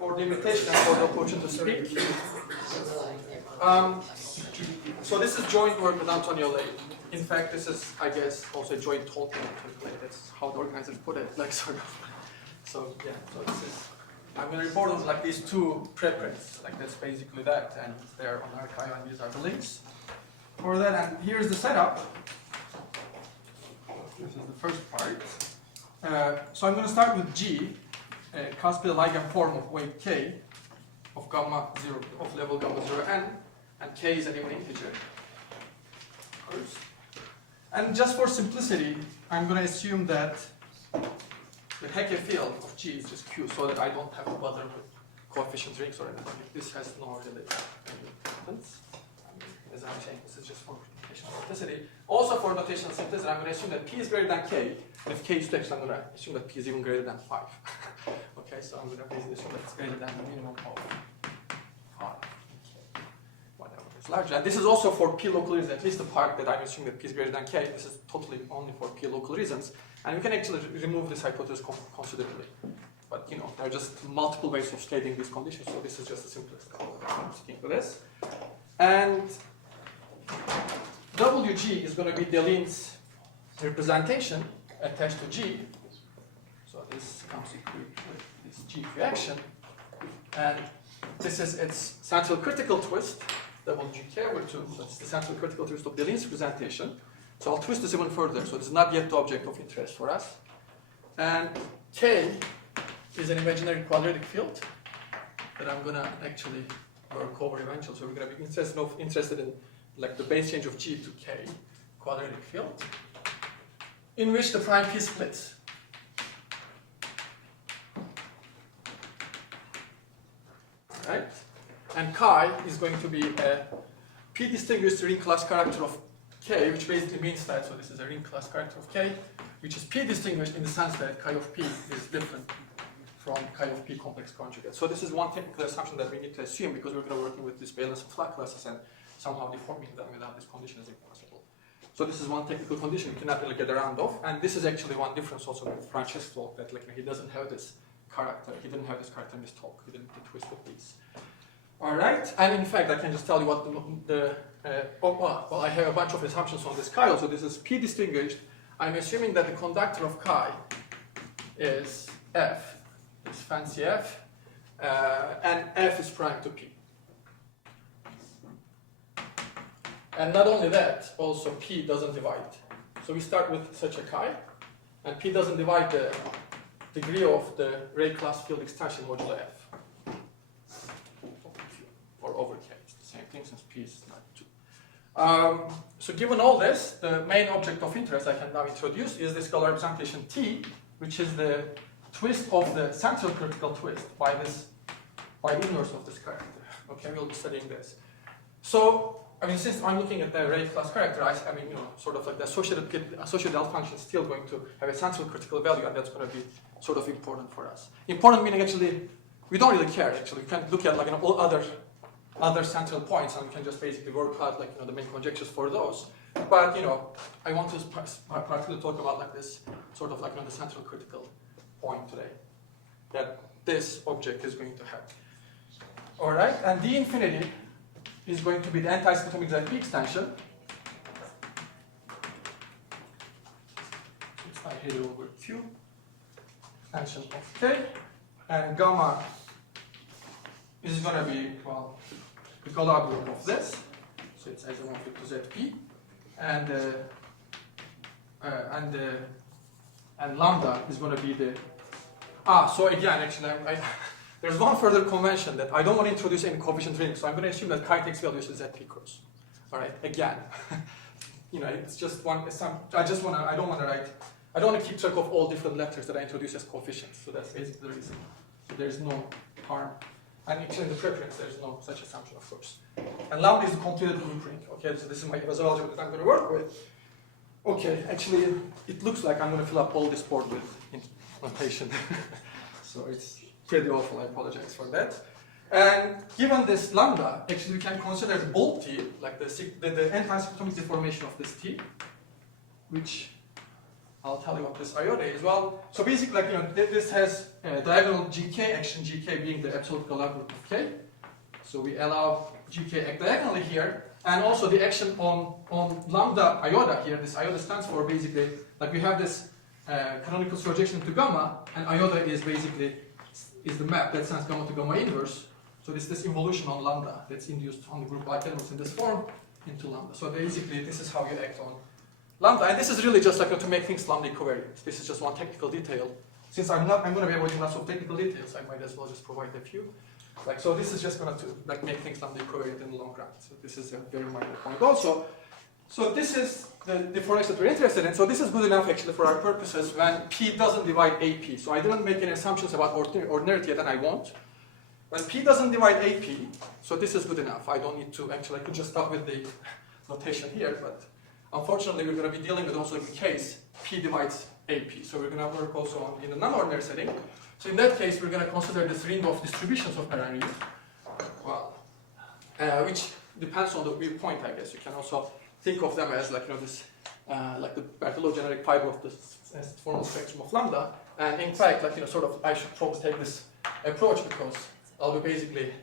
for the invitation and for the opportunity to speak. So this is joint work with Antonio Lay. In fact, this is, I guess, also a joint talking template. That's how the organizers put it, like sort of. So yeah, so this is, I'm going to report on like these two preprints, like that's basically that, and they're on archive, and these are the links for that. And here's the setup. This is the first part. So I'm going to start with G, Caspil ligand form of wave K of gamma 0, of level gamma 0 n, and K is an even integer, of course. And just for simplicity, I'm going to assume that the Hecke field of G is just Q, so that I don't have to bother with coefficient rings or anything. This has no really importance. As I'm saying, this is just for notational simplicity. Also for notational simplicity, I'm going to assume that P is greater than K. And if K is 2, I'm going to assume that P is even greater than 5. Okay, so I'm going to basically assume that it's greater than the minimum of 5. Whatever is larger. And this is also for P local reasons, at least the part that I'm assuming that P is greater than K. This is totally only for P local reasons. And we can actually remove this hypothesis considerably. But you know, there are just multiple ways of stating these conditions, so this is just the simplest. I'm sticking to this. And WG is going to be Deline's representation attached to G. So this comes equipped with this GQ action. And this is its central critical twist, WGK over 2. So it's the central critical twist of Deline's representation. So I'll twist this even further. So this is not yet the object of interest for us. And K is an imaginary quadratic field that I'm going to actually work over eventually. So we're going to be interested in like the base change of G to K quadratic field, in which the prime P splits. Right? And chi is going to be a P distinguished ring class character of K, which basically means that, so this is a ring class character of K, which is P distinguished in the sense that chi of P is different from chi of P complex conjugate. So this is one technical assumption that we need to assume because we're going to be working with these valence and Flack classes, and somehow deforming them without this condition is impossible. So this is one technical condition we cannot really get around of, and this is actually one difference also with Francesco, that like he doesn't have this character. He didn't have this character in his talk. He didn't twist with these. All right, and in fact, I can just tell you what well, I have a bunch of assumptions on this chi. So this is P distinguished. I'm assuming that the conductor of chi is F, this fancy F, and F is prime to P. And not only that, also P doesn't divide. So we start with such a chi, and P doesn't divide the degree of the ray class field extension modulo F. Or over K, it's the same thing since P is not 2. So given all this, the main object of interest I can now introduce is this scalar representation T, which is the twist of the central critical twist by inverse of this character. Okay, we'll be studying this. So, I mean, since I'm looking at the ray class character, I mean, you know, sort of like the associated L function is still going to have a central critical value, and that's going to be sort of important for us. Important meaning actually, we don't really care actually. We can look at like all other central points, and we can just basically work out like, you know, the main conjectures for those. But, you know, I want to particularly talk about like this sort of like, you know, the central critical point today that this object is going to have. All right, and D infinity is going to be the anticyclotomic ZP extension. I hit it over Q, extension of K, and gamma is going to be, well, the colloquium of this, so it's isomorphic to ZP, and lambda is going to be the, so again, actually, there's one further convention that I don't want to introduce any coefficient ring, so I'm going to assume that chi takes values as ZP cross. All right, again, you know, it's just one. I don't want to keep track of all different letters that I introduce as coefficients. So that's basically the reason. So there's no harm, and actually in the preference there's no such assumption, of course. And lambda is the completed group ring. Okay, so this is my Iwasawa that I'm going to work with. Okay, actually, it looks like I'm going to fill up all this board with notation. So it's pretty awful, I apologize for that. And given this lambda, actually we can consider the bold T, like the anticyclotomic deformation of this T, which I'll tell you what this iota is. Well, so basically, like, this has diagonal gk, action gk being the absolute logarithm of k. So we allow gk act diagonally here, and also the action on lambda iota here. This iota stands for basically, like, we have this canonical projection to gamma, and iota is basically the map that sends gamma to gamma inverse. So this involution on lambda that's induced on the group like elements in this form into lambda. So basically, this is how you act on lambda, and this is really just like to make things lambda covariant. This is just one technical detail. Since I'm going to be avoiding lots of technical details, I might as well just provide a few. Like, so this is just going to like make things lambda covariant in the long run. So this is a very minor point also. So this is the formulas that we're interested in. So this is good enough actually for our purposes when P doesn't divide AP. So I didn't make any assumptions about ordinarity yet, and I won't. When P doesn't divide AP, so this is good enough. I don't need to actually, I could just start with the notation here, but unfortunately we're going to be dealing with also in case P divides AP. So we're going to work also on in a non-ordinary setting. So in that case, we're going to consider this ring of distributions of parameters, well, which depends on the viewpoint, I guess. You can also think of them as like, this, like the Berthelot generic fiber of the formal spectrum of lambda. And in fact, like, sort of, I should probably take this approach because I'll be basically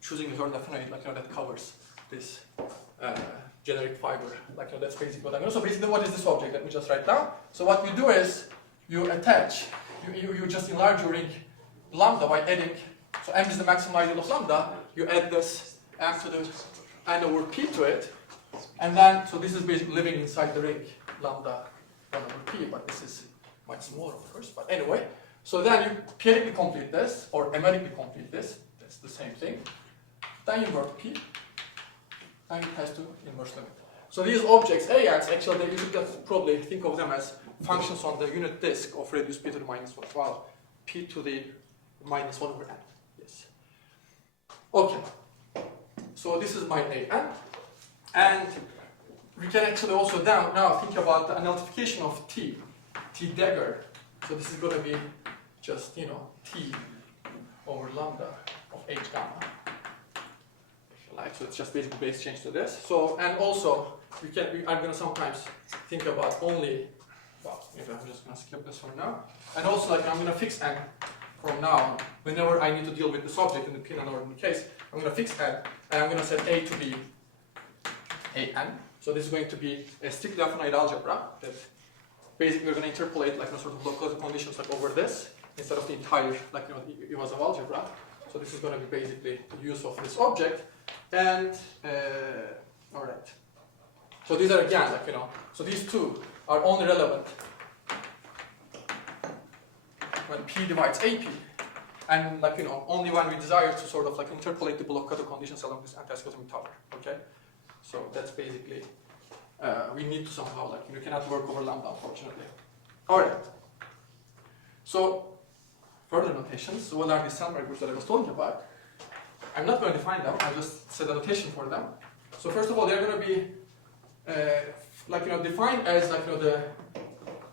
choosing the Horn definite, like, that covers this generic fiber. Like, that's basically what I'm going to do. So basically, what is this object? Let me just write down. So what you do is you attach, you just enlarge your ring lambda by adding, so m is the maximum ideal of lambda, you add this m to the n over p to it, and then, so this is basically living inside the ring lambda 1 over p, but this is much smaller, of course, but anyway. So then you periodically complete this, or emerically complete this, that's the same thing. Then you invert p, and it has to inverse limit. So these objects, ANs, actually, you should just probably think of them as functions on the unit disk of reduced p to the minus 1, well, p to the minus 1 over n, yes. Okay, so this is my AN, and we can actually also now think about the nullification of t dagger. So this is going to be just, t over lambda of h gamma. Like, so it's just basically base change to this. So, and also, I'm going to sometimes think about only, well, maybe I'm just going to skip this for now. And also, like, I'm going to fix n from now on. Whenever I need to deal with this object in the P non-ordinary case, I'm going to fix n, and I'm going to set A to be AN. So this is going to be a strictly finite algebra that basically we're going to interpolate like sort of local conditions like over this instead of the entire like Iwasawa algebra. So this is going to be basically the use of this object. And all right. So these are again like so these two are only relevant when P divides AP, and like only when we desire to sort of like interpolate the block-Kato conditions along this anticyclotomic tower. Okay. So that's basically we need to somehow like you cannot work over lambda unfortunately. All right. So further notations. So what are these Selmer groups that I was talking about? I'm not going to define them. I just said a notation for them. So first of all, they're going to be like defined as like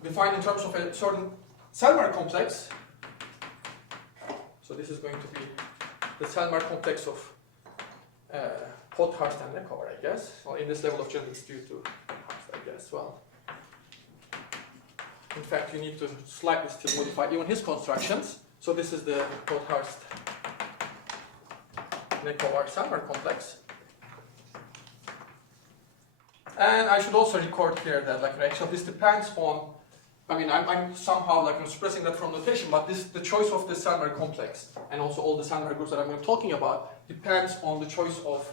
defined in terms of a certain Selmer complex. So this is going to be the Selmer complex of Pothurst and Nekovar, I guess. Well, in this level of general, it's due to Pothurst, I guess. Well, in fact, you need to slightly still modify even his constructions. So this is the Pothurst Nekovar Selmer complex. And I should also record here that like actually this depends on, I mean I'm somehow like expressing that from notation, but the choice of the Selmer complex and also all the Selmer groups that I'm talking about depends on the choice of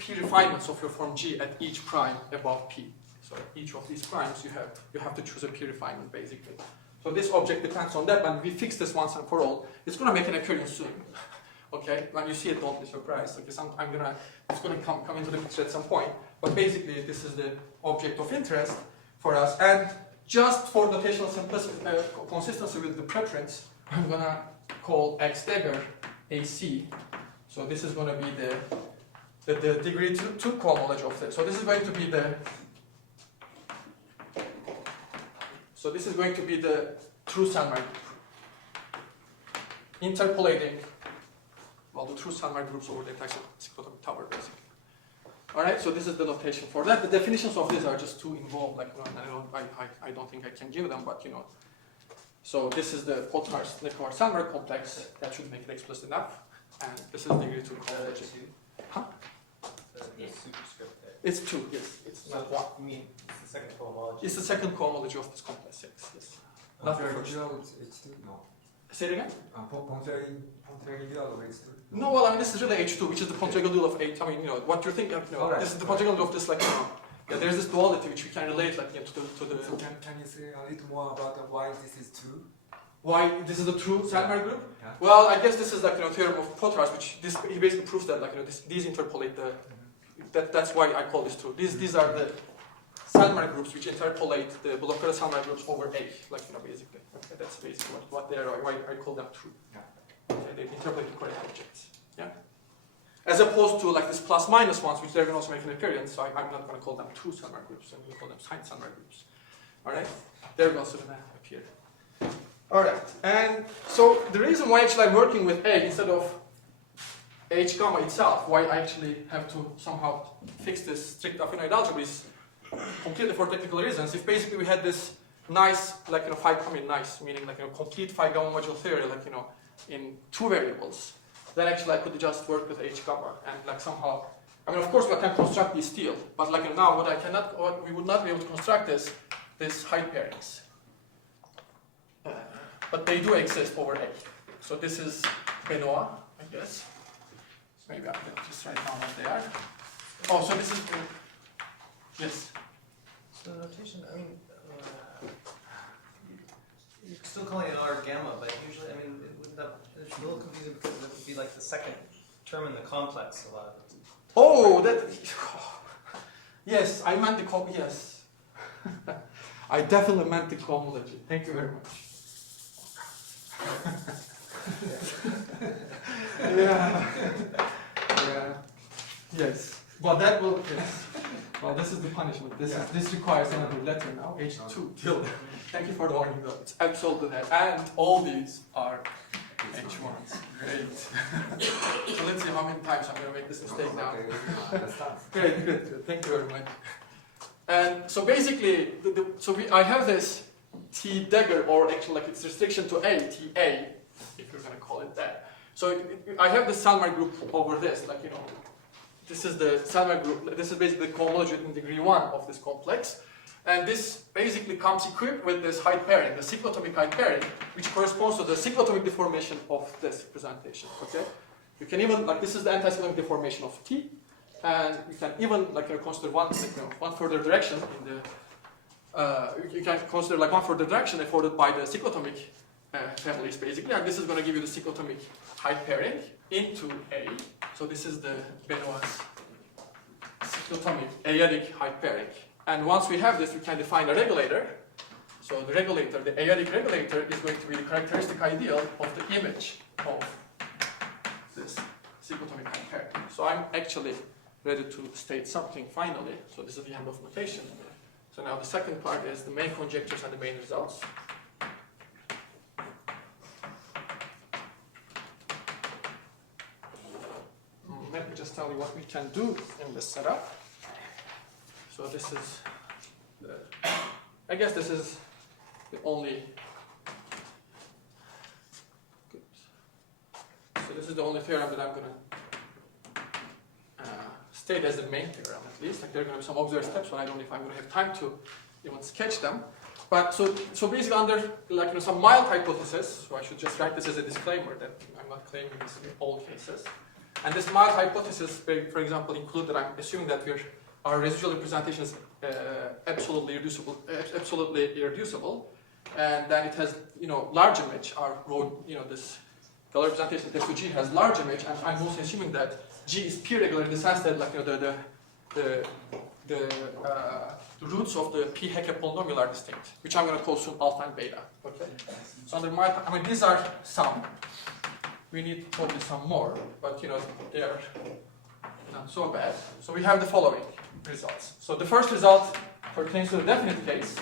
P refinements of your form G at each prime above P. So each of these primes you have to choose a P refinement basically. So this object depends on that. When we fix this once and for all, it's going to make an occurrence soon. Okay, when you see it, don't be surprised. Okay, it's going to come into the picture at some point. But basically, this is the object of interest for us. And just for notational simplicity, consistency with the preference, I'm going to call X dagger AC. So this is going to be the degree 2 cohomology of this. So this is going to be the true Selmer group. Interpolating the true Selmer groups over the anticyclotomic tower, basically. All right, so this is the notation for that. The definitions of these are just too involved. Like, I don't think I can give them, but So this is the Pottars-Neckar-Sandberg complex. That should make it explicit enough. And this is degree 2 cohomology. Huh? The superscript there. It's 2, yes. It's not 1. You mean it's the second cohomology? It's the second cohomology of this complex, yes. Not the first. H2? No. Say it again? Pontryagin dual of H2? No, well, I mean, this is really H2, which is the Pontryagin dual of H. I mean, what you're thinking of, Right. This is the Pontryagin dual of this, there's this duality which we can relate, to the. So can you say a little more about why this is true? Why this is the true Sandberg group? Yeah. Well, I guess this is theorem of Pottars, which he basically proves that these interpolate the. That's why I call this true. These are the Sandberg groups which interpolate the Bloch-Sandberg Sandberg groups over A, basically. Okay, that's basically what they are. Why I call them true. Yeah. Okay, they interpolate the correct objects. Yeah. As opposed to this plus minus ones, which they're going to also make an appearance. So I'm not going to call them true Sandberg groups. I'm going to call them signed Sandberg groups. All right. They're also going to appear. All right. And so the reason why actually I'm working with A instead of H gamma itself, why I actually have to somehow fix this strict affinoid algebra is completely for technical reasons. If basically we had this nice, phi, nice, meaning complete phi gamma module theory, in 2 variables, then actually I could just work with H gamma and somehow, of course we can construct these still, but now what we would not be able to construct is these height pairings. But they do exist over A. So this is Benoit, I guess. So maybe I can just write down what they are. Oh, so this is, yes. So the notation, you're still calling it R gamma, but usually, it's a little confusing because it would be like the second term in the complex a lot of it. Oh, yes, I meant the yes. I definitely meant the cohomology. Thank you very much. Yeah. Yes. But that will, yes. Well, this is the punishment. This requires another letter now, H2. Thank you for the warning though. It's absolutely that. And all these are H1s. Great. So let's see how many times I'm going to make this mistake now. Great. Thank you very much. And so basically, I have this T dagger, or actually its restriction to A, TA, if you're going to call it that. So I have the Sandberg group over this, this is the Sandberg group. This is basically the cohomology in degree 1 of this complex. And this basically comes equipped with this height pairing, the cyclotomic height pairing, which corresponds to the cyclotomic deformation of this representation. Okay? You can even, this is the anticyclotomic deformation of T, and you can even consider one further direction in the, you can consider one further direction afforded by the cyclotomic families basically, and this is going to give you the cyclotomic height pairing into A. So this is the Benoit's cyclotomic aedic height pairing. And once we have this, we can define a regulator. So the regulator, the aedic regulator, is going to be the characteristic ideal of the image of this cyclotomic height pairing. So I'm actually ready to state something finally. So this is the end of notation. So now the second part is the main conjectures and the main results. Let me just tell you what we can do in this setup. So this is, I guess this is the only, so this is the only theorem that I'm going to state as the main theorem at least. There are going to be some observed steps, but I don't know if I'm going to have time to even sketch them. But so basically under some mild hypothesis, so I should just write this as a disclaimer that I'm not claiming this in all cases. And this mild hypothesis, for example, include that I'm assuming that our residual representation is absolutely irreducible, and then it has large image. Our this Galois representation that G has large image, and I'm also assuming that G is P-regular in the sense that the roots of the P Hecke polynomial are distinct, which I'm going to call soon alpha and beta. Okay. So under these are some. We need probably some more, but they are not so bad. So we have the following results. So the first result pertains to the definite case.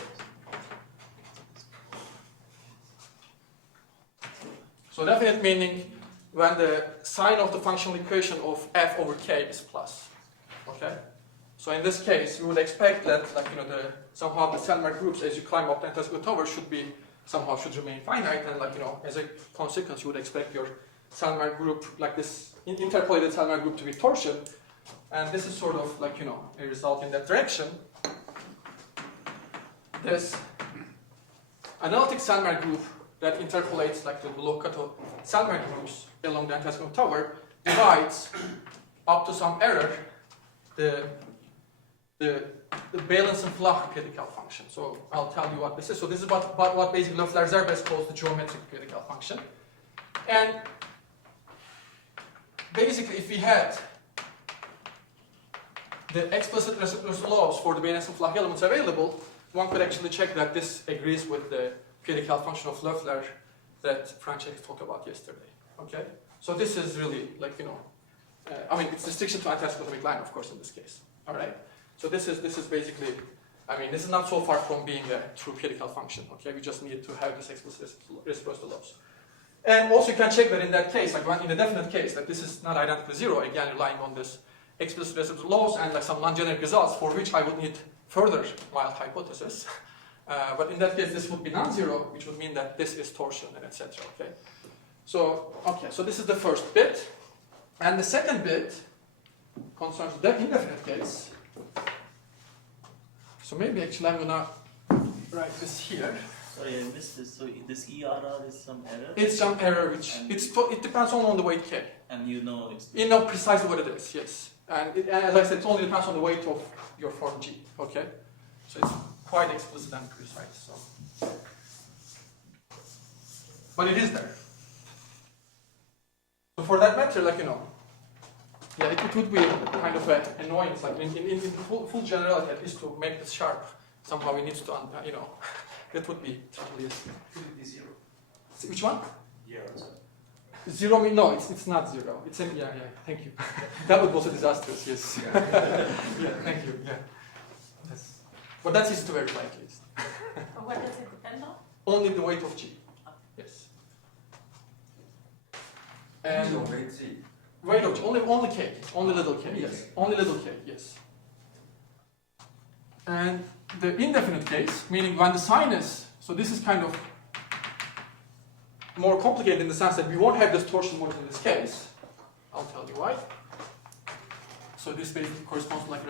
So definite meaning when the sign of the functional equation of f over k is plus. Okay? So in this case, we would expect that, like, you know, somehow the Selmer groups as you climb up the anticyclotomic should remain finite, and, like, you know, as a consequence, you would expect your Selmer group, like this interpolated Selmer group, to be torsion, and this is sort of like, you know, a result in that direction. This analytic Selmer group that interpolates like the Locato Selmer groups along the anticyclotonic tower divides up to some error the Balance and Flach pedicle function. So I'll tell you what this is. So this is what basically Loeffler-Zerbes calls the geometric pedicle function. And basically, if we had the explicit reciprocal laws for the Balance and Flach elements available, one could actually check that this agrees with the pedicle function of Loeffler that Francesco talked about yesterday. Okay? So this is really like, you know, I mean, it's restriction to anticyclotomic line, of course, in this case. All right? So this is basically, I mean, this is not so far from being a true pedicle function. Okay? We just need to have this explicit reciprocal laws. And also you can check that in that case, like in the definite case, that this is not identically zero, again relying on this explicit reciprocal laws and like some non-generic results for which I would need further mild hypothesis. But in that case, this would be non-zero, which would mean that this is torsion and etc. Okay? So this is the first bit. And the second bit concerns the indefinite case. So maybe actually I'm gonna write this here. Sorry, I missed this. So this ERR is some error? It's some error which, it depends only on the weight K. And you know it's... You know precisely what it is, yes. And as I said, it only depends on the weight of your form G, okay? So it's quite explicit and precise. So. But it is there. So for that matter, like, you know, yeah, it would be kind of an annoyance, like in full generality, at least to make this sharp, somehow we need to, you know, that would be totally Could it be zero? Which one? Yeah. Zero mean, no, it's not zero. It's yeah, thank you. That would be also disastrous, yes. Yeah, thank you, yeah. Yes. But that's easy to verify at least. What does it depend on? Only the weight of G. Yes. And So weight G. weight of G, only K, only little K, yes. Only little K, yes. And the indefinite case, meaning when the sign is, so this is kind of more complicated in the sense that we won't have this torsion modulus in this case. I'll tell you why. So this basically corresponds to like,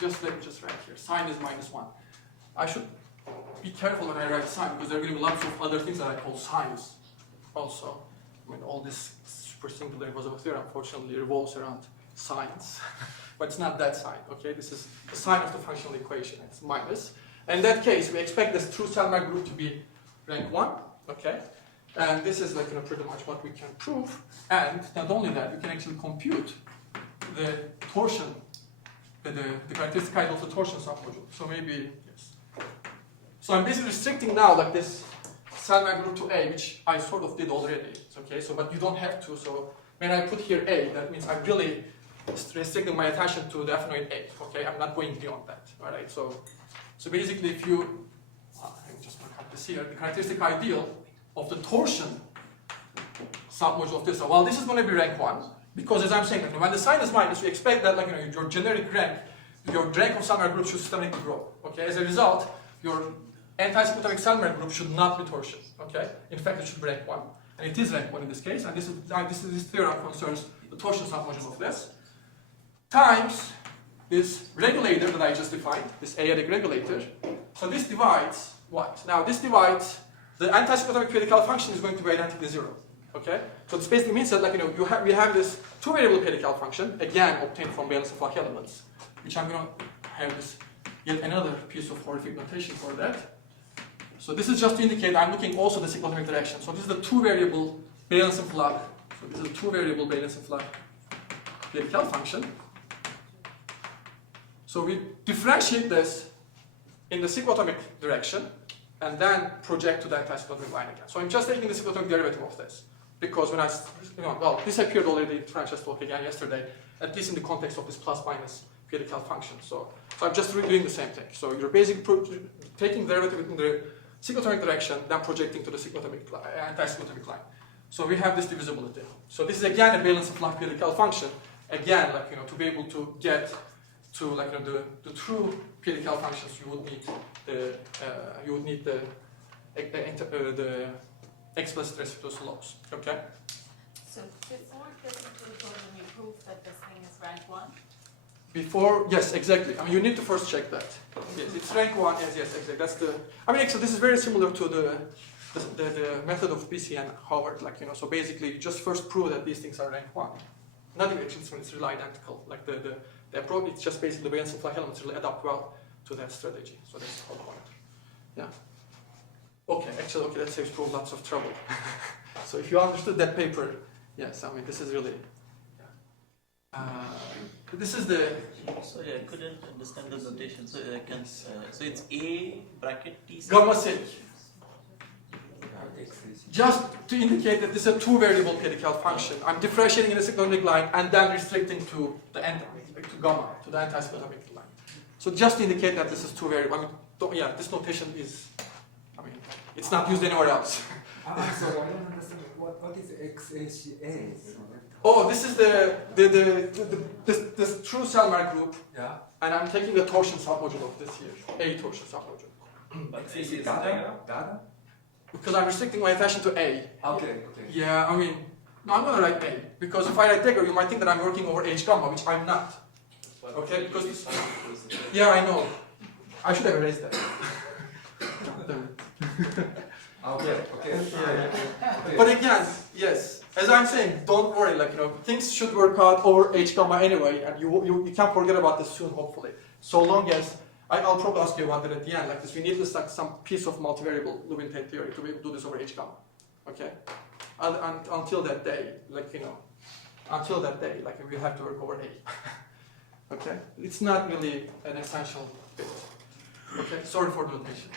just let me just write here, sine is -1. I should be careful when I write sine because there are going to be lots of other things that I call sines also. I mean, all this super singular Iwasawa theorem unfortunately revolves around sines. But it's not that sign, okay? This is the sign of the functional equation, it's minus. And in that case, we expect this true Selmer group to be rank 1, okay? And this is like, you know, pretty much what we can prove. And not only that, we can actually compute the torsion, the characteristic height of the torsion submodule. So maybe, yes. So I'm basically restricting now like this Selmer group to A, which I sort of did already, okay? So, but you don't have to, so when I put here A, that means I'm really restricting my attention to the ethanoid A, okay? I'm not going beyond that, all right? So basically if you, I'm just going to cut this here, the characteristic ideal of the torsion submodule of this, so, well, this is going to be rank 1, because as I'm saying, when the sign is minus, we expect that, like, you know, your generic rank, your rank of Selmer group should systematically grow, okay? As a result, your anticyclotomic Selmer group should not be torsion, okay? In fact, it should be rank 1, and it is rank 1 in this case, and this theorem concerns the torsion submodule of this, times this regulator that I just defined, this aedic regulator. So this divides what? Now this divides the anticyclotomic pedicle function is going to be identically 0. Okay? So this basically means that, like, you know, we have this two-variable pedicle function, again obtained from Balance and Flach elements, which I'm going to have this yet another piece of horrific notation for that. So this is just to indicate I'm looking also the cyclotomic direction. So this is the two-variable Balance and Flach. So this is the two-variable Balance and Flach pedicle function. So we differentiate this in the cyclotomic direction and then project to the anticyclotomic line again. So I'm just taking the cyclotomic derivative of this because when well, this appeared already in Francesco's talk again yesterday, at least in the context of this plus-minus pedicle function. So I'm just redoing the same thing. So you're basically taking the derivative in the cyclotomic direction, then projecting to the anticyclotomic line. So we have this divisibility. So this is again a Balance and Flach pedicle function. Again, like, you know, to be able to get to like the true PDCal functions, you would need the explicit reciprocal laws. Okay. So before getting to the point when you prove that this thing is rank 1, Before, yes, exactly. I mean, you need to first check that. Yes, it's rank 1. Yes, exactly. That's the. I mean, actually, this is very similar to the method of BC and Howard. Like, so basically, you just first prove that these things are rank 1. Not even actually, it's really identical. Like the approach, it's just basically the Bayesian flag elements really adapt well to that strategy. So that's the whole point. Yeah. Okay, actually, that saves Prove lots of trouble. So if you understood that paper, yes, I mean, this is really. This is the. Sorry, I couldn't understand the notation. So I can. So it's A bracket T. Gamma sig. Just to indicate that this is a two-variable PDCal function. I'm differentiating in a cyclotomic line and then restricting to the to gamma, to the anticyclotomic line. So just to indicate that this is two-variable. I mean, this notation is. I mean, it's not used anywhere else. I'm sorry, I don't understand. What is XACA? Oh, this is this true Selmer group, Yeah. and I'm taking the torsion submodule of this here, A torsion submodule. But Is A it is data? data? Data? Because I'm restricting my attention to A. Okay. Yeah, I mean, no, I'm gonna write A. Because if I write Dagger, you might think that I'm working over H gamma, which I'm not. Okay, because it's. Yeah, I know. I should have erased that. Okay. Okay. But again, yes, as I'm saying, don't worry. Like things should work out over H gamma anyway, and you can't forget about this soon, hopefully. So long as I'll probably ask you about it at the end. Like this, we need this like some piece of multivariable Lubin-Tate theory to be able to do this over H gamma. Okay, and until that day, until that day, we'll have to work over A. Okay, it's not really an essential bit. Okay, sorry for the notation.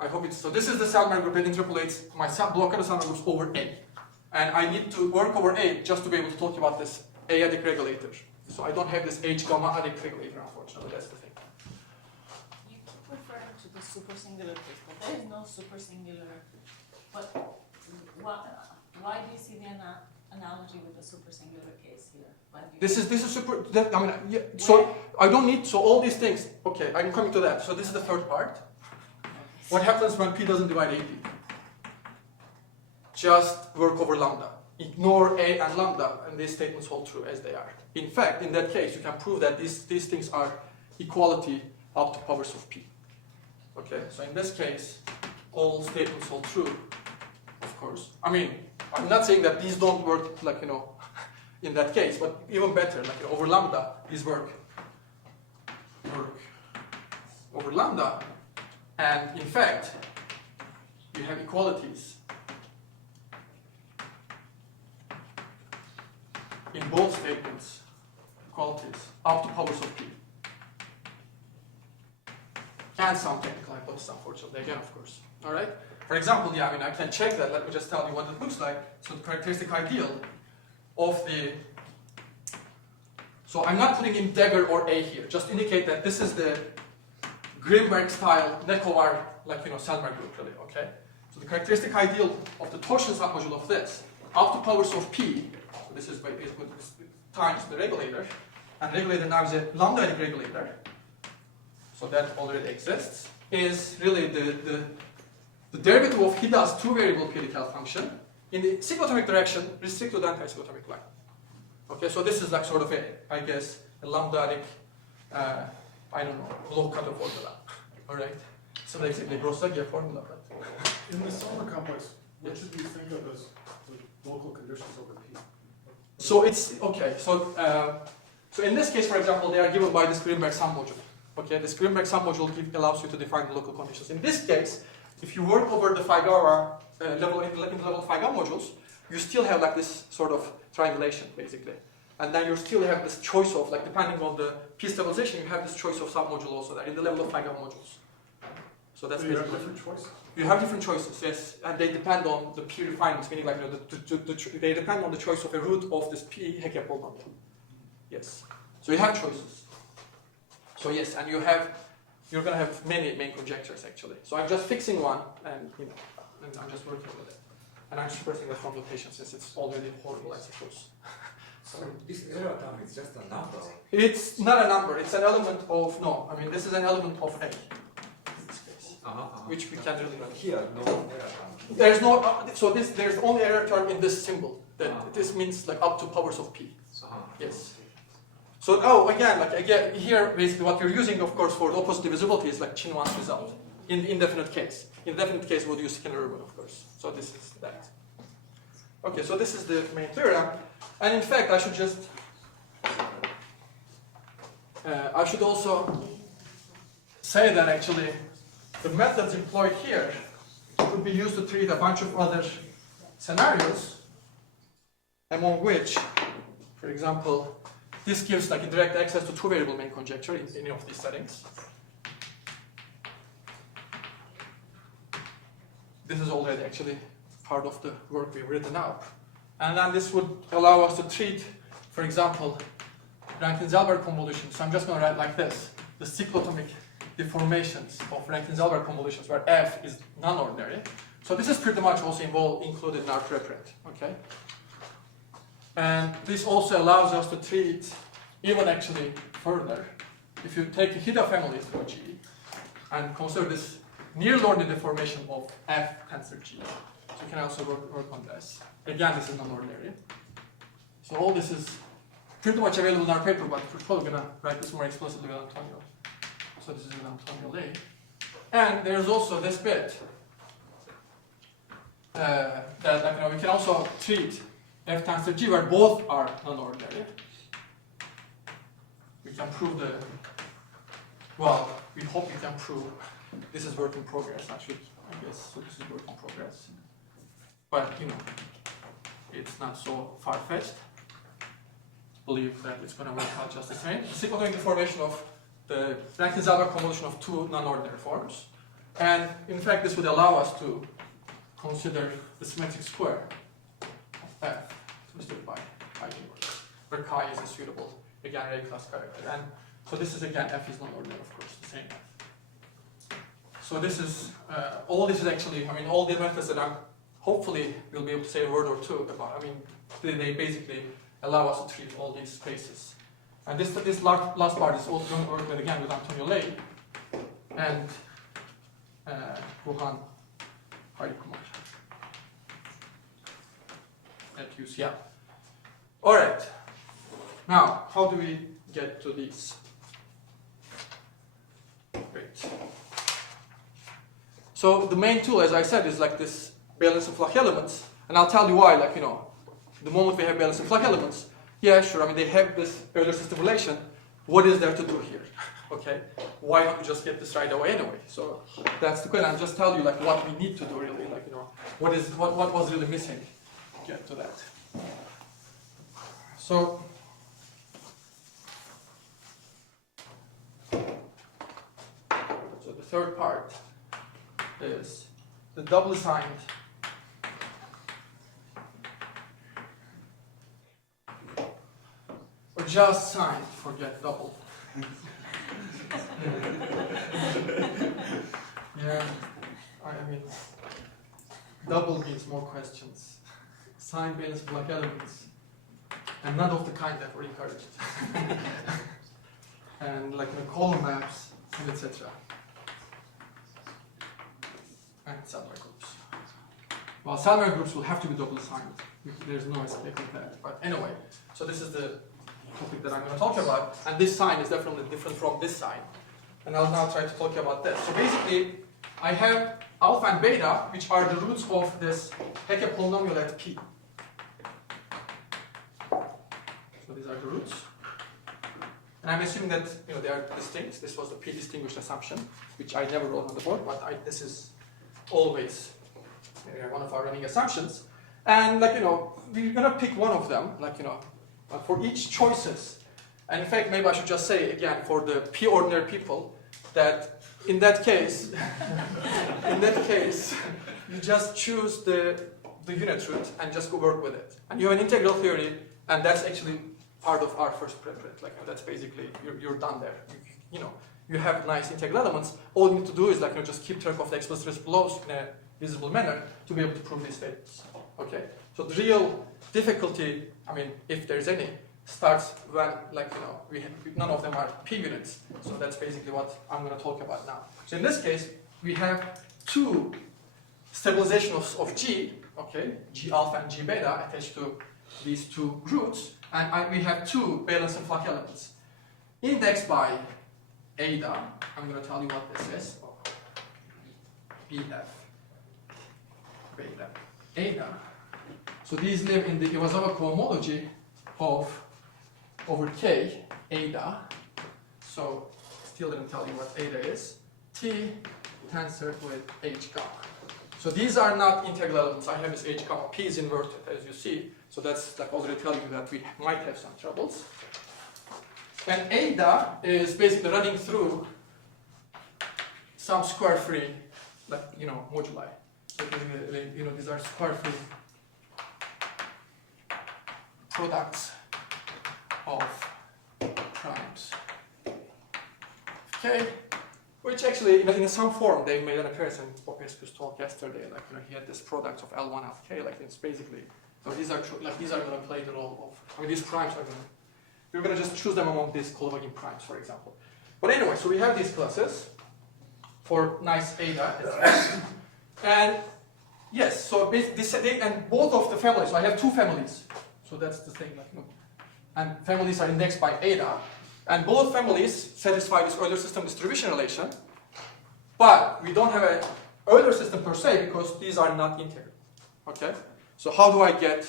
I hope it's so. This is the Selmer group that interpolates my blockade Selmer groups over A, and I need to work over A just to be able to talk about this A-adic regulator. So I don't have this H gamma adic regulator, unfortunately. That's the thing. you keep referring to the supersingular case, but there is no supersingular. But why do you see the analogy with the supersingular case here? This is super. I mean, yeah, so I don't need. So all these things. Okay, I'm coming to that. So this is the third part. What happens when P doesn't divide AP? Just work over lambda. Ignore A and lambda, and these statements hold true as they are. In fact, in that case, you can prove that these things are equality up to powers of P. Okay, so in this case, all statements hold true, of course. I mean, I'm not saying that these don't work, in that case, but even better, over lambda, these work over lambda. And in fact, you have equalities in both statements, equalities up to powers of P. And some technical hypotheses, unfortunately, again, of course. All right? For example, I can check that. Let me just tell you what it looks like. So the characteristic ideal of the... So I'm not putting in Dagger or A here. Just indicate that this is the Grimberg style Nekovar, Selmer group, really, okay? So the characteristic ideal of the torsion submodule of this, up to powers of P, so this is times the regulator, and regulator now is a lambda regulator, so that already exists, is really the derivative of Hida's two-variable PDCal function in the cyclotomic direction restricted to the anticyclotomic line. Okay, so this is sort of a lambda I don't know, block cutter formula. Alright? So basically, Grossaglia formula. But in the Selmer complex, what should we think of as the local conditions over P? so it's, okay, so in this case, for example, they are given by this Grimberg sum module. Okay, this Grimberg sum module allows you to define the local conditions. In this case, if you work over the Figara level, in the level of Figara modules, you still have this sort of triangulation, basically. And then you still have this choice of, depending on the P stabilization, you have this choice of submodule also there in the level of Figaro modules. So that's So you have basically different choices. you have different choices, yes, and they depend on the P refinements, meaning they depend on the choice of a root of this P Hecke polynomial. Yes, so you have choices. So yes, and you're going to have many main conjectures actually. So I'm just fixing one, and and I'm just working with it, and I'm suppressing the from notation since it's already horrible, I suppose. So this error term is just a number. It's not a number, it's an element of, no, I mean, this is an element of A, in this case, which we can't really write. Here, no error term. There's no, there's only error term in this symbol, that this means like up to powers of P. Yes. So, again, here, basically what you're using, of course, for the opposite divisibility is like Chin-1's result, in indefinite case. In definite case, we'll use Skinner-Irwin, of course. So this is that. Okay, so this is the main theorem. And in fact, I should just, I should also say that actually the methods employed here could be used to treat a bunch of other scenarios, among which, for example, this gives like a direct access to two-variable main conjecture in any of these settings. This is already actually part of the work we've written up. And then this would allow us to treat, for example, Rankin-Zellberg convolutions. So I'm just going to write like this: the cyclotomic deformations of Rankin-Zellberg convolutions where F is non-ordinary. So this is pretty much also included in our preprint, okay? And this also allows us to treat even actually further. If you take a Hida family through G and consider this nearly ordinary deformation of F tensor G, so you can also work on this. Again, this is non-ordinary. So all this is pretty much available in our paper, but we're probably going to write this more explicitly with Antonio. So this is with Antonio Lay. And there's also this bit that we can also treat F tensor G where both are non-ordinary. We can prove we hope we can prove, this is work in progress actually, I guess, so this is work in progress. But, it's not so far-fetched. Believe that it's going to work out just the same. The cyclotomic deformation of the Rankin-Zellberg convolution of two non-ordinary forms. And in fact, this would allow us to consider the symmetric square of F twisted by chi inverse, where chi is a suitable, again, A-class character. And so this is, again, F is non-ordinary, of course, the same F. So this is, all this is actually, all the methods that I'm hopefully we'll be able to say a word or two about. They basically allow us to treat all these spaces. And this last part is also going to work with, again, with Antonio Lay and Rohan Harikumar at UCL. All right. Now, how do we get to these? Great. So the main tool, as I said, is like this Bailenson Flach elements, and I'll tell you why. The moment we have Bailenson Flach elements, yeah, sure. They have this Euler system relation. What is there to do here? Okay, why not just get this right away anyway? So that's the question. I'll just tell you what we need to do really. What was really missing to get to that. So the third part is the doubly signed or just signed, forget double. Yeah, double means more questions. Signed Bailenson Flach elements, and none of the kind that were encouraged. And column maps, and etc. And Selmer groups. Well, Selmer groups will have to be double signed. There's no escaping that. But anyway, so this is the topic that I'm going to talk about. And this sign is definitely different from this sign. And I'll now try to talk about this. So basically, I have alpha and beta, which are the roots of this Hecke polynomial at P. So these are the roots. And I'm assuming that they are distinct. This was the P-distinguished assumption, which I never wrote on the board, but this is always one of our running assumptions. And we're gonna pick one of them, for each choices. And in fact, maybe I should just say again for the P ordinary people that in that case, you just choose the unit root and just go work with it. And you have an integral theory, and that's actually part of our first preprint. That's basically you're done there. You have nice integral elements. All you need to do is just keep track of the explicit risk flows in a visible manner to be able to prove these statements. Okay. So the real difficulty I mean, if there's any, starts when, like, none of them are p units. So that's basically what I'm going to talk about now. So in this case, we have two stabilizations of G, okay, G alpha and G beta attached to these two roots, and we have two valence and flux elements. Indexed by eta, I'm going to tell you what this is. BF, beta, eta. So these live in the Iwasawa cohomology of over K, eta. So still didn't tell you what eta is. T tensor with H gamma. So these are not integral elements. I have this H gamma. P is inverted, as you see. So that's like already telling you that we might have some troubles. And eta is basically running through some square-free, like, moduli. So these are square-free products of primes. Okay, which actually, in some form, they made an appearance in Popescu's talk yesterday. Like, he had this product of L1 of K. Like, it's basically, so these are going to play the role of. I mean, these primes are going to. We're going to just choose them among these Kolmogin primes, for example. But anyway, so we have these classes for nice eta, and yes, so and both of the families. So I have two families. So that's the thing, and families are indexed by eta, and both families satisfy this Euler system distribution relation, but we don't have an Euler system per se because these are not integral. Okay, so how do I get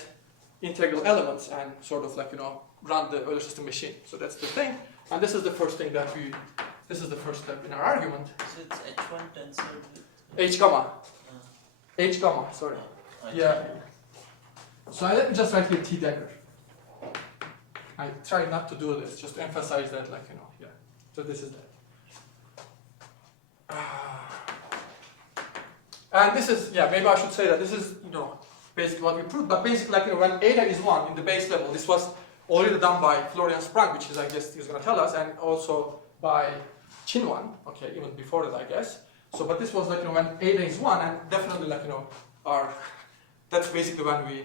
integral elements and sort of run the Euler system machine? So that's the thing, and this is the first thing that this is the first step in our argument. So it's H1 tensor with H gamma. H gamma, sorry. Yeah. So let me just write here T dagger. I try not to do this, just to emphasize that, yeah. So this is that. And this is, maybe I should say that this is, basically what we proved, but basically, when eta is 1 in the base level, this was already done by Florian Sprang, which is, I guess, he's going to tell us, and also by Chinwan, okay, even before that, I guess. So, but this was when eta is 1, and definitely that's basically when we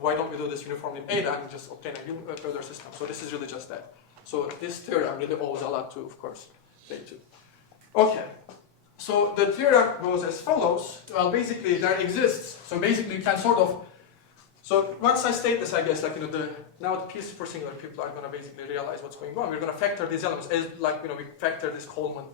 why don't we do this uniformly in eta and just obtain a further system? So this is really just that. So this theorem really owes a lot to, of course, they too. Okay. So the theorem goes as follows. Well, basically there exists. So basically you can sort of. So once I state this, I guess now the P super singular people are going to basically realize what's going on. We're going to factor these elements as we factor this Coleman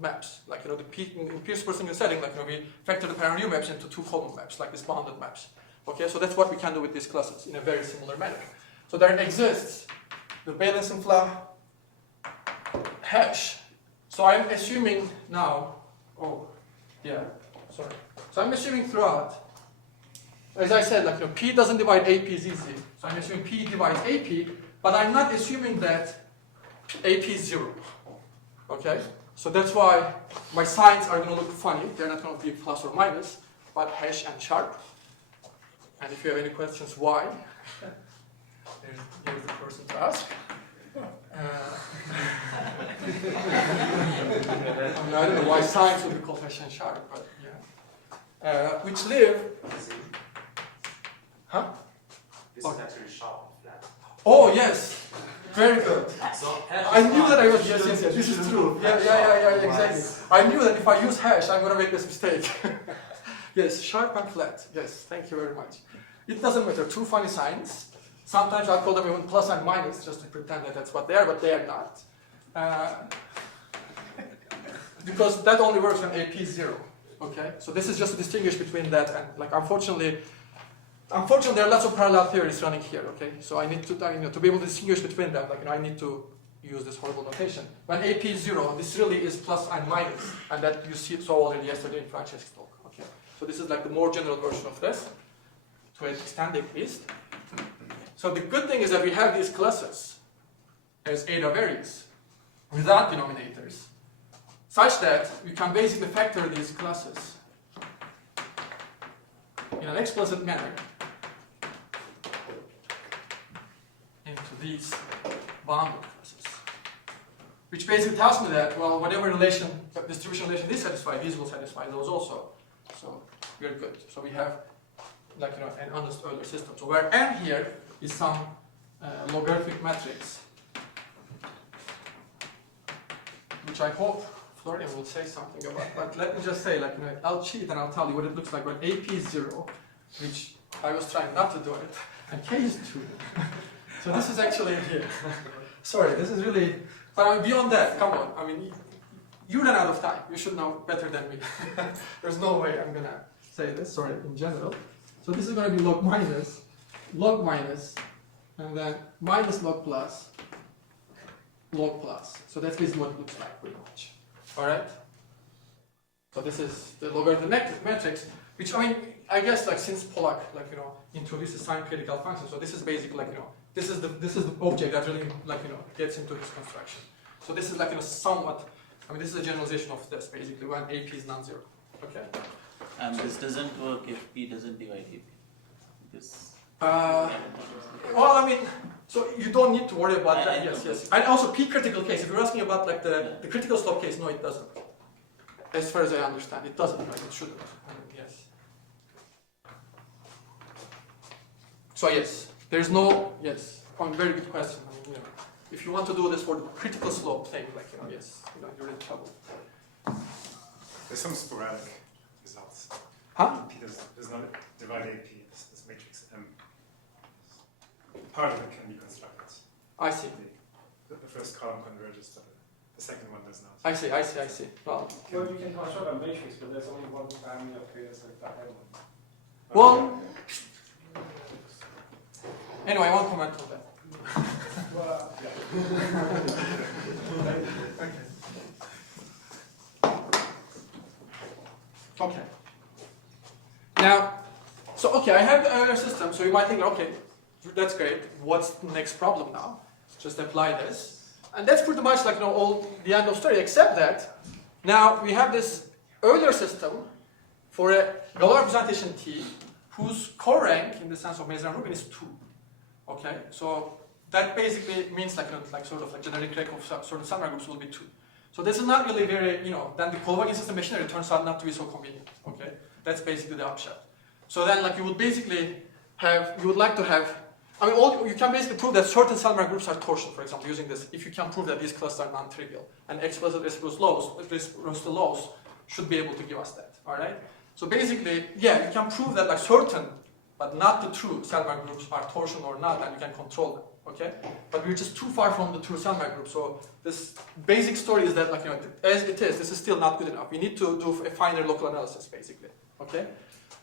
maps. The P in P super singular setting, we factor the parallel maps into two Coleman maps, like these bounded maps. Okay, so that's what we can do with these classes in a very similar manner. So there exists the valence and flux hash. So I'm assuming now. So I'm assuming throughout. As I said, P doesn't divide AP is easy. So I'm assuming P divides AP, but I'm not assuming that AP is 0. Okay? So that's why my signs are going to look funny. They're not going to be plus or minus, but hash and sharp. And if you have any questions, why? Here's the person to ask. I don't know why signs would be called hash and sharp, but yeah. Which live. Huh? This is actually sharp and flat. Oh yes, very good. So I knew that I was yes. This is true. Yeah, exactly. I knew that if I use hash, I'm gonna make this mistake. Yes, sharp and flat. Yes, thank you very much. It doesn't matter. Two funny signs. Sometimes I'll call them even plus and minus just to pretend that that's what they are, but they are not. Because that only works when AP is 0. Okay, so this is just to distinguish between that and unfortunately, there are lots of parallel theories running here. Okay, so I need to to be able to distinguish between them. I need to use this horrible notation. When AP is 0, this really is plus and minus, and that you saw already yesterday in Francesca's talk. Okay, so this is the more general version of this, to an extent at least. So the good thing is that we have these classes as eta varies without denominators, such that we can basically factor these classes in an explicit manner into these bounded classes, which basically tells me that, well, whatever distribution relation these satisfy, these will satisfy those also. So we're good. So we have like an honest Euler system. So where n here is some logarithmic matrix, which I hope Florian will say something about. But let me just say, I'll cheat and I'll tell you what it looks like when AP is 0, which I was trying not to do it, and K is 2. So this is actually here. Sorry, this is really. But I mean, beyond that, come on. I mean, you ran out of time. You should know better than me. There's no way I'm gonna say this. Sorry, in general. So this is gonna be log minus, and then minus log plus, log plus. So that's basically what it looks like, pretty much. All right. So this is the logarithmic matrix, which I mean, I guess since Pollack introduces sign critical functions. So this is basically this is the object that really gets into its construction. So this is somewhat. I mean, this is a generalization of this basically when AP is non-zero. Okay. And this doesn't work if P doesn't divide AP. This. Well, I mean, so you don't need to worry about that. Yes. And also P critical case. If you're asking about the critical slope case, no, it doesn't. As far as I understand, it doesn't. Right? It shouldn't. I mean, yes. So yes, there's no yes. Very good question. I mean, if you want to do this for the critical slope thing, yes, you're in trouble. There's some sporadic results. Huh? P does not divide AP, this matrix M. Part of it can be constructed. I see. The first column converges, but the second one does not. I see. Well, Well, you can construct a matrix, but there's only one parameter pairs like that one. well. Anyway, I won't comment on that. Well, Okay. Now, I have the Euler system, so you might think, okay, that's great. What's the next problem now? Just apply this. And that's pretty much all the end of story, except that now we have this Euler system for a Galois representation T whose corank in the sense of Maser and Rubin is 2. Okay, so that basically means sort of generic rank of certain summary groups will be 2. So this is not really very, then the Kohlberg system machinery turns out not to be so convenient. Okay, that's basically the upshot. So then you would basically you would like to have, I mean, you can basically prove that certain Selmer groups are torsion, for example, using this. If you can prove that these clusters are non-trivial, and explicit reciprocity laws should be able to give us that. All right. So basically, yeah, you can prove that certain, but not the true Selmer groups are torsion or not, and you can control them. Okay. But we're just too far from the true Selmer group. So this basic story is that as it is, this is still not good enough. We need to do a finer local analysis, basically. Okay.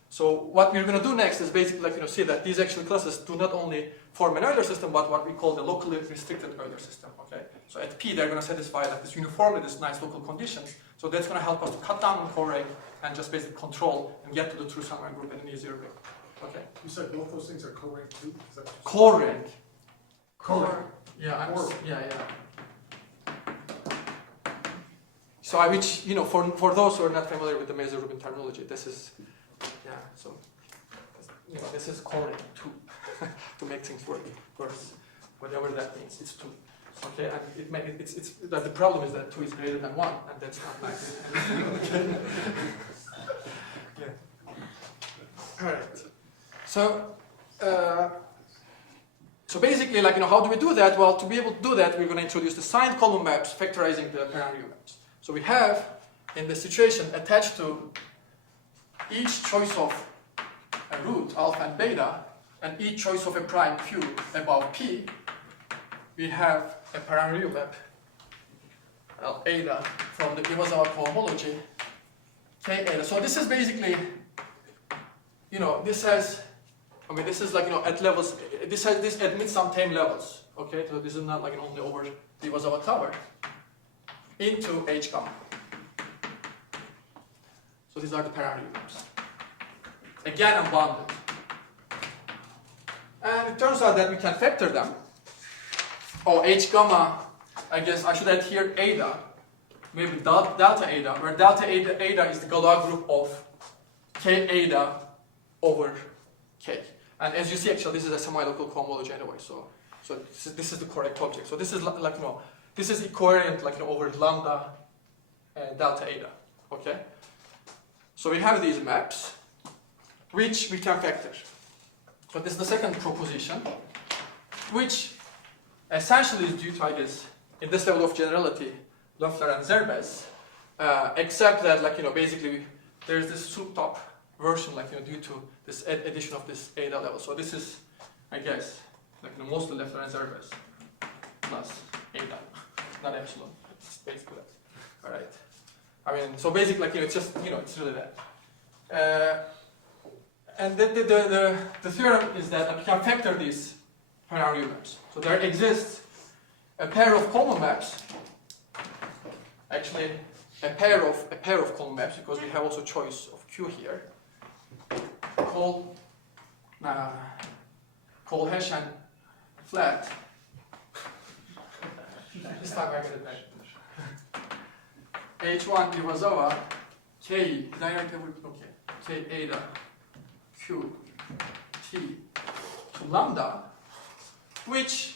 So what we're going to do next is basically see that these actual classes do not only form an Euler system, but what we call the locally restricted Euler system. Okay. So at P, they're going to satisfy this uniformly, this nice local conditions. So that's going to help us to cut down on corank and just basically control and get to the true Selmer group in an easier way. Okay. you said both those things are corank too? Is that Corank. Yeah. Yeah. So which for those who are not familiar with the Maser-Rubin terminology, this is this is corank 2 to make things work. Of course, whatever that means, it's 2. Okay, and it's that the problem is that 2 is greater than 1, and that's not nice. Yeah. All right. So basically, how do we do that? Well, to be able to do that, we're going to introduce the signed column maps factorizing the Perrin-Riou maps. So we have, in this situation, attached to each choice of a root, alpha and beta, and each choice of a prime q above p, we have a Perrin-Riou map, eta, from the Iwasawa cohomology, k eta. So this is basically, this has, this is at levels, this admits some tame levels, okay? So this is not only over the Iwasawa tower, into H gamma. So these are the Perrin-Riou maps. Again, unbounded. And it turns out that we can factor them. H gamma, I guess I should add here eta, maybe delta eta, where delta eta is the Galois group of k eta over k. And as you see, actually, this is a semi-local cohomology anyway. So this is the correct object. So this is this is equivariant over lambda and delta eta. Okay. So we have these maps, which we can factor. So this is the second proposition, which essentially is due to, I guess, in this level of generality, Loeffler and Zerbes, except that, like, basically there's this souped up version, like, due to this addition of this eta level. So this is, I guess, like, mostly Loeffler and Zerbes plus eta, not epsilon. It's basically that. All right. I mean, so basically, like, it's just, it's really that. And the theorem is that we can factor these Penarium maps. So there exists a pair of Coleman maps. Actually, a pair of Coleman maps, because we have also choice of Q here. Call hash and flat. This time I get it back. H1 Iwasawa K K eta Q T to lambda, which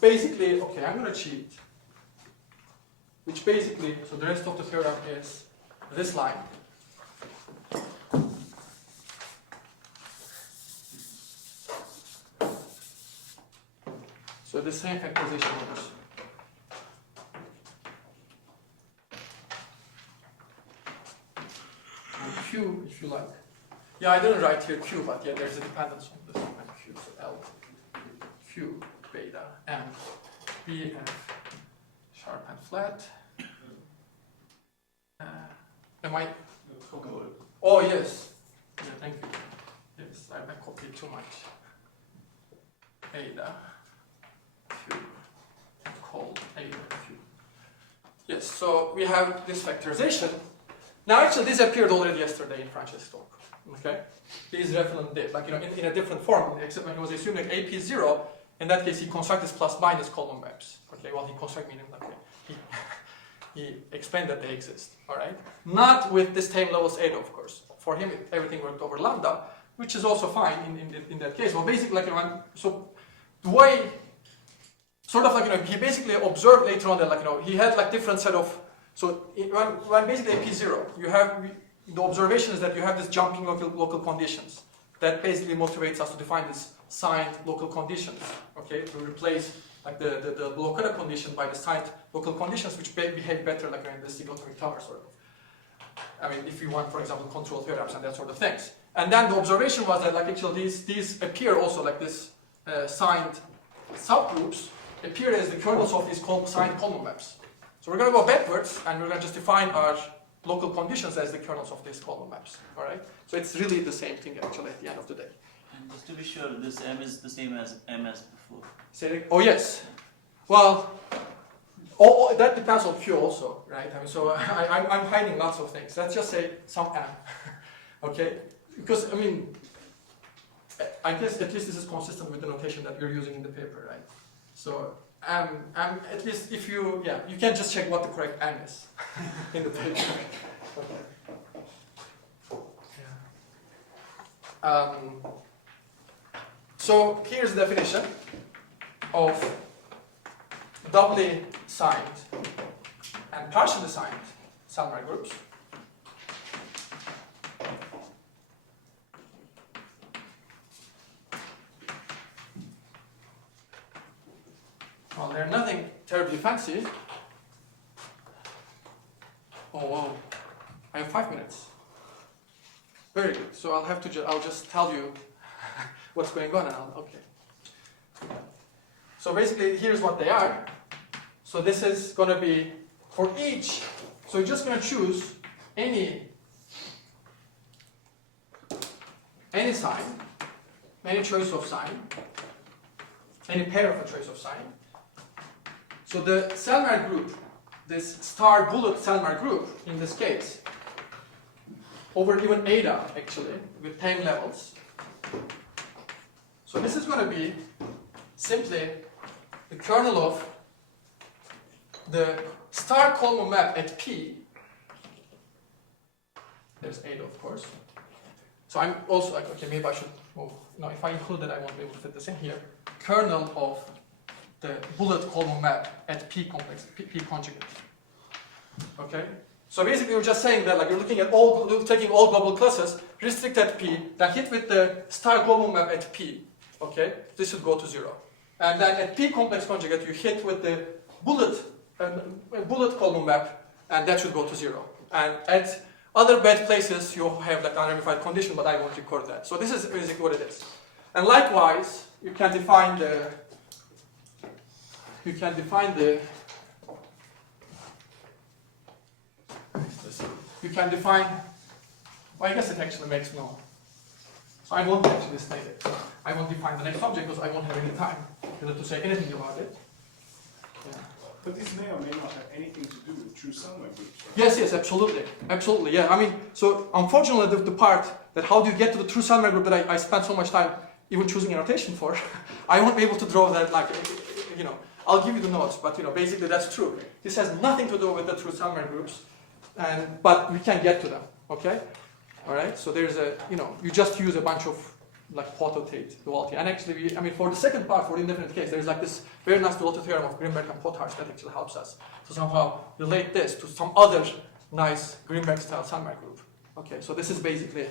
basically, okay, I'm going to cheat. Which basically, so the rest of the theorem is this line. So the same factorization works. Q, if you like. Yeah, I didn't write here Q, but yeah, there's a dependence on this one. Q, so L, Q, beta, M, B, F, sharp and flat. Am I? Oh, yes. Yeah, thank you. Yes, I copied too much. Eta, Q, and called Eta, Q. Yes, so we have this factorization. Now, actually, this appeared already yesterday in Francis' talk. Okay, these Reflin did, like, in a different form, except when he was assuming AP0. In that case, he constructed plus minus Coleman maps. Okay, well, he constructed meaning, okay, he explained that they exist. All right, not with this time levels eta, of course. For him, everything worked over lambda, which is also fine in that case. Well, basically, like, so the way, sort of like, he basically observed later on that, like, he had like different set of. So when basically AP0, you have the observation is that you have this jumping local conditions that basically motivates us to define this signed local conditions. Okay, to replace like the Blockada condition by the signed local conditions, which behave better like in the cyclotomic tower sort of. I mean, if you want, for example, control theorems and that sort of things. And then the observation was that, like, actually these appear also like this signed subgroups appear as the kernels of these signed Coleman maps. So we're going to go backwards, and we're going to just define our local conditions as the kernels of these Coleman maps. All right. So it's really the same thing actually at the end of the day. And just to be sure, this M is the same as M as before. Oh yes. Well, that depends on Q also, right? I mean, so I'm hiding lots of things. Let's just say some M, okay? Because I mean, I guess at least this is consistent with the notation that you're using in the paper, right? So at least if you can just check what the correct M is in the paper. Okay. Yeah. So here's the definition of doubly signed and partially signed Selmer groups. Well, they're nothing terribly fancy. Oh wow, I have 5 minutes. Very good. So I'll just tell you what's going on, and okay. So basically, here's what they are. So this is going to be for each. So you're just going to choose any sign, any choice of sign, any pair of a choice of sign. So the Selmer group, this star bullet Selmer group in this case, over even eta actually with time levels. So this is going to be simply the kernel of the star Coleman map at P. There's eta, of course. So I'm also like, okay, maybe I should move. No, if I include that, I won't be able to fit this in here. Kernel of the bullet Coleman map at P complex, P conjugate. Okay? So basically, we're just saying that, like, you're looking at taking all global classes, restrict at P, then hit with the star Coleman map at P, okay, this would go to 0. And then at P complex conjugate, you hit with the bullet Coleman map, and that should go to 0. And at other bad places, you have like unramified condition, but I won't record that. So this is basically what it is. And likewise, you can define the well, I guess it actually makes no. So I won't actually state it. I won't define the next object because I won't have any time to say anything about it. Yeah. But this may or may not have anything to do with true Selma groups. Right? Yes, absolutely. Absolutely, yeah. I mean, so unfortunately, the part that how do you get to the true Selma group that I spent so much time even choosing a notation for, I won't be able to draw that, like, you know, I'll give you the notes, but, you know, basically that's true. This has nothing to do with the true Selma groups, but we can get to them, okay? All right, so there's a, you know, you just use a bunch of like Potot duality. And actually, I mean, for the second part, for the indefinite case, there's like this very nice duality theorem of Greenberg and Pottharst that actually helps us to somehow relate this to some other nice Greenberg-style Sandberg group. Okay, so this is basically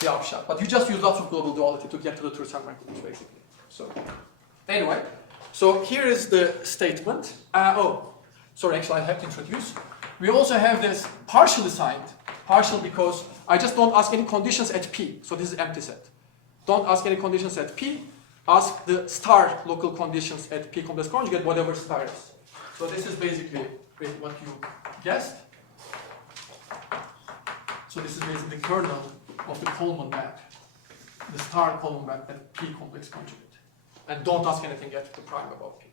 the upshot. But you just use lots of global duality to get to the true Sandberg groups, basically. So, anyway, so here is the statement. Sorry, actually, I have to introduce. We also have this partially signed. Partial because I just don't ask any conditions at P. So this is empty set. Don't ask any conditions at P. Ask the star local conditions at P complex conjugate, whatever star is. So this is basically what you guessed. So this is basically the kernel of the Coleman map, the star Coleman map at P complex conjugate. And don't ask anything at the prime above P.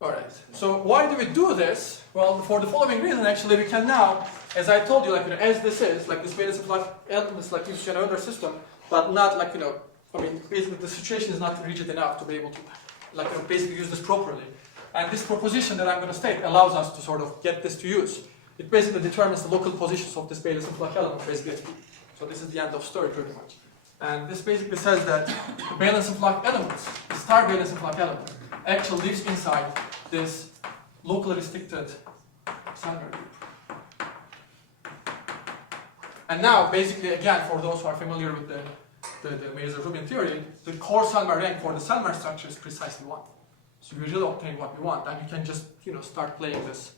Alright, so why do we do this? Well, for the following reason, actually, we can now, as I told you, like, you know, as this is, like this Bayes like elements, like use another system, but not like, you know, I mean, basically the situation is not rigid enough to be able to, like, you know, basically use this properly. And this proposition that I'm going to state allows us to sort of get this to use. It basically determines the local positions of this Bayes element basically at P. So this is the end of story, pretty much. And this basically says that the Bayes elements, the star Bayes element, actually lives inside this locally restricted Sandberg group. And now, basically, again, for those who are familiar with the Maser-Rubin theory, the core Sandberg rank for the Sandberg structure is precisely 1. So we really obtain what we want, and you can just, you know, start playing this.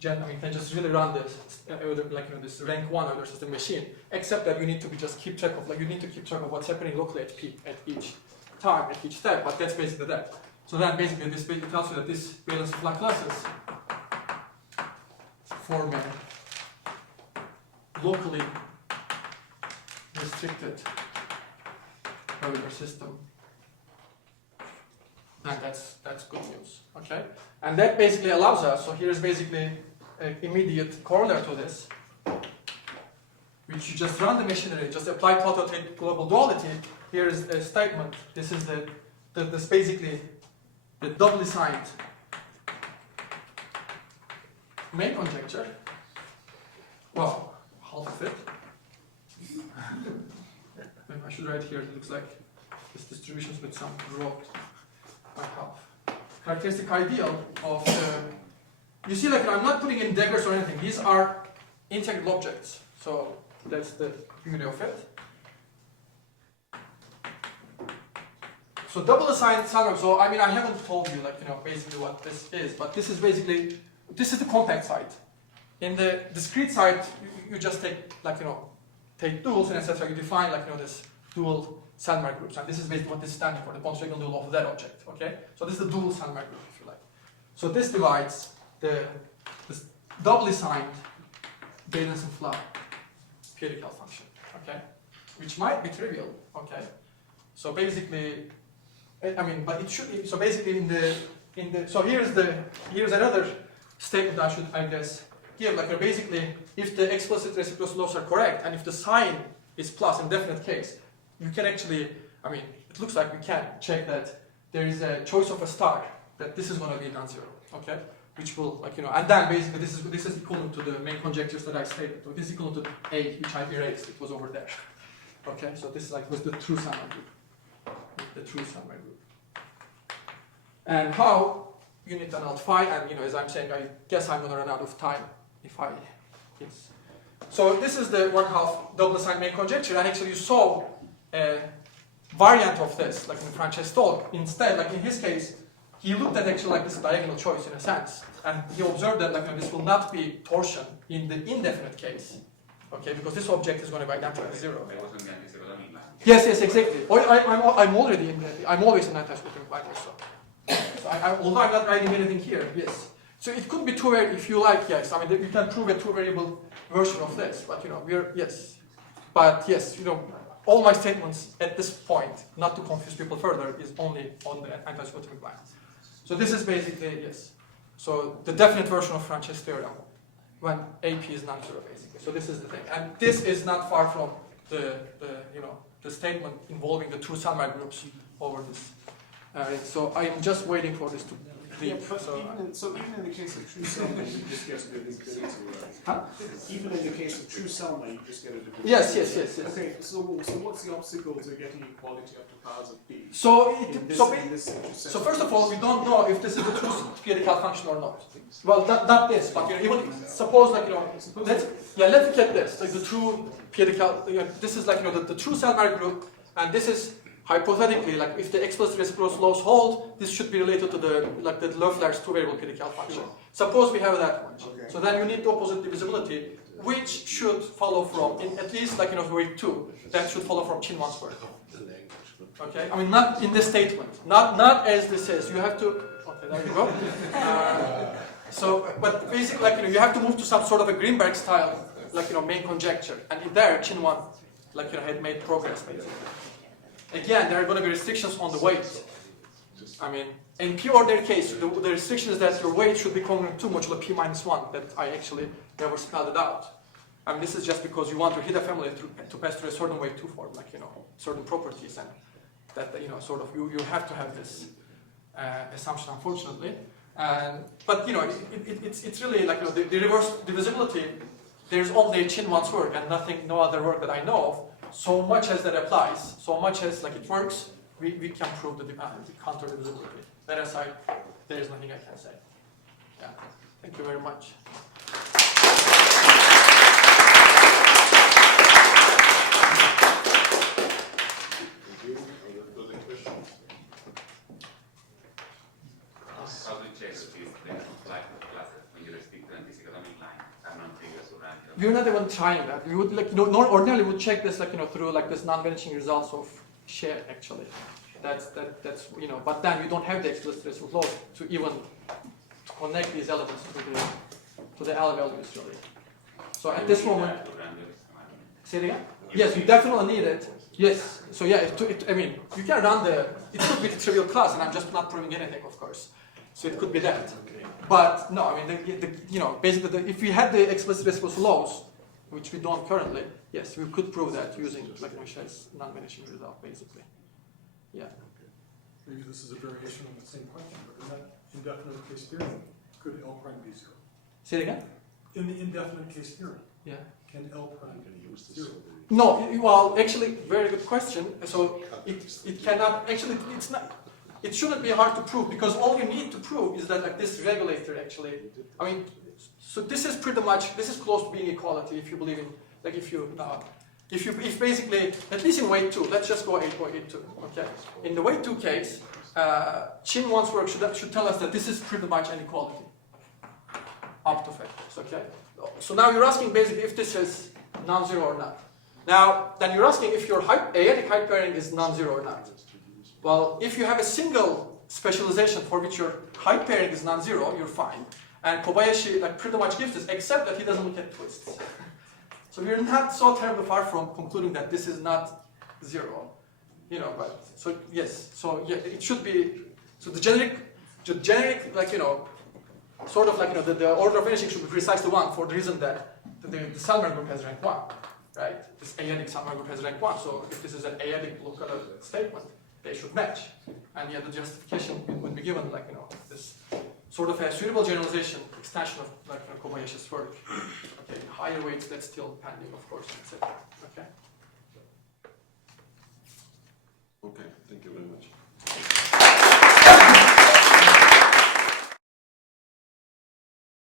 You can just really run this, like, you know, this rank 1 of the system machine. Except that you need to keep track of, like, you need to keep track of what's happening locally at P at each time, at each step. But that's basically that. So then basically this basically tells you that this valence of classes form a locally restricted modular system. And that's good news. Okay? And that basically allows us, so here's basically an immediate corollary to this, which you just run the machinery, just apply Potot global duality. Here is a statement. This is this basically the doubly signed main conjecture. Well, half of it. Maybe I should write here, it looks like this distribution with some dropped by half. Characteristic ideal of you see, like, I'm not putting in daggers or anything. These are integral objects. So that's the beauty of it. So double assigned Sandberg. So I mean, I haven't told you, like, you know, basically what this is, but this is basically, this is the contact site. In the discrete site, you just take, like, you know, take duals and etc. You define, like, you know, this dual Sandberg groups, and this is basically what this is standing for, the Ponce-Egan dual of that object. Okay, so this is the dual Sandberg group, if you like. So this divides this doubly signed valence and Fla periodical function. Okay, which might be trivial. Okay, so basically, I mean, but it should be, so basically so here's another statement I should, I guess, give, like, basically, if the explicit reciprocity laws are correct, and if the sign is plus in definite case, you can actually, I mean, it looks like we can check that there is a choice of a star, that this is going to be non-zero, okay? Which will, like, you know, and then basically this is equivalent to the main conjectures that I stated. So this is equivalent to A, which I erased, it was over there. Okay, so this is like was the true Sandberg group. The true Sandberg group. And how you need to nullify, and, you know, as I'm saying, I guess I'm going to run out of time if I, yes. So this is the 1/2 double assigned main conjecture, and actually you saw a variant of this, like in Frances's talk. Instead, like in his case, he looked at actually like this diagonal choice in a sense, and he observed that like this will not be torsion in the indefinite case, okay, because this object is going to be identical to 0. I was on the anticyclotomic line. Yes, exactly. I'm already in. I'm always in anticyclotomic line also. So although I'm not writing anything here, yes. So it could be two if you like, yes. I mean, you can prove a two-variable version of this, but yes. But yes, all my statements at this point, not to confuse people further, is only on the anticyclotomic line. So this is basically, yes. So the definite version of Frances' theorem when AP is non-zero, basically. So this is the thing. And this is not far from the statement involving the two Selmer groups over this. So I am just waiting for this to leave. Yeah, but even in the case of true Selma, you just get a divinity. Huh? Even in the case of true Selma, you just get a divinity. Yes. Okay, so what's the obstacle to getting equality up to powers of p? So first of all, we don't know if this is a true periodical function or not. Well, not this, but even suppose let's look at this, like the true periodical. This is like the true Selmer group, and this is hypothetically like if the explicit reciprocal laws hold, this should be related to the Loeffler's two-variable periodical function. Sure. Suppose we have that one. Okay. So then you need the opposite divisibility, which should follow from at least weight 2. That should follow from Chin-1's work. Okay, I mean not in this statement, not as this is. You have to. Okay, there you go. But basically, you have to move to some sort of a Greenberg style, main conjecture, and there Chin-1, had made progress basically. Again, there are going to be restrictions on the weight. I mean, in p-ordered case, the restriction is that your weight should be congruent to modulo p minus 1. That I actually never spelled it out. I mean, this is just because you want your Hida family to pass through a certain weight 2 form, certain properties, and that you have to have this assumption, unfortunately. But it's really the reverse divisibility. There's only Chin-1's work and no other work that I know of. So much as that applies, so much as it works, we can prove the counter divisibility. That aside, there is nothing I can say. Yeah. Thank you very much. How do you check that these flat classes when you restrict the anticyclotomic line are non-trivial or radical? We're not even trying that. We would ordinarily would check this through this non-vanishing results of share actually. That's but then we don't have the explicit reciprocal laws to even connect these elements to the L values really. So at this moment, say it again. Yes, you definitely need it. Yes. So yeah, I mean, you can run it could be the trivial class, and I'm just not proving anything, of course. So it could be that. But no, I mean, basically, if we had the explicit reciprocal laws, which we don't currently, yes, we could prove that using Michel's non-vanishing result, basically. Yeah. Maybe this is a variation on the same question, but in that indefinite case theorem, could L prime be 0? Say it again. In the indefinite case theorem, Yeah. can L prime be 0? No, well, actually, very good question. So it cannot, actually, it's not. It shouldn't be hard to prove because all you need to prove is that this regulator actually. I mean, so this is pretty much close to being equality if you believe in if basically at least in weight 2. Let's just go weight 2. Okay. In the weight 2 case, Chin-1's work should tell us that this is pretty much an equality up to factors. Okay. So now you're asking basically if this is non-zero or not. Now then you're asking if your a-adic height pairing is non-zero or not. Well, if you have a single specialization for which your height pairing is non-zero, you're fine. And Kobayashi pretty much gives this, except that he doesn't look at twists. So we're not so terribly far from concluding that this is not 0. But so yes, so yeah, it should be. So the generic, sort of the order of vanishing should be precisely 1 for the reason that the Selmer group has rank 1, right? This a-adic Selmer group has rank 1. So if this is an a-adic local statement, they should match. And yet the justification would be given this sort of a suitable generalization extension of Kobayashi's work. Okay, higher weights that's still pending, of course, etc. Okay. Okay, thank you very much.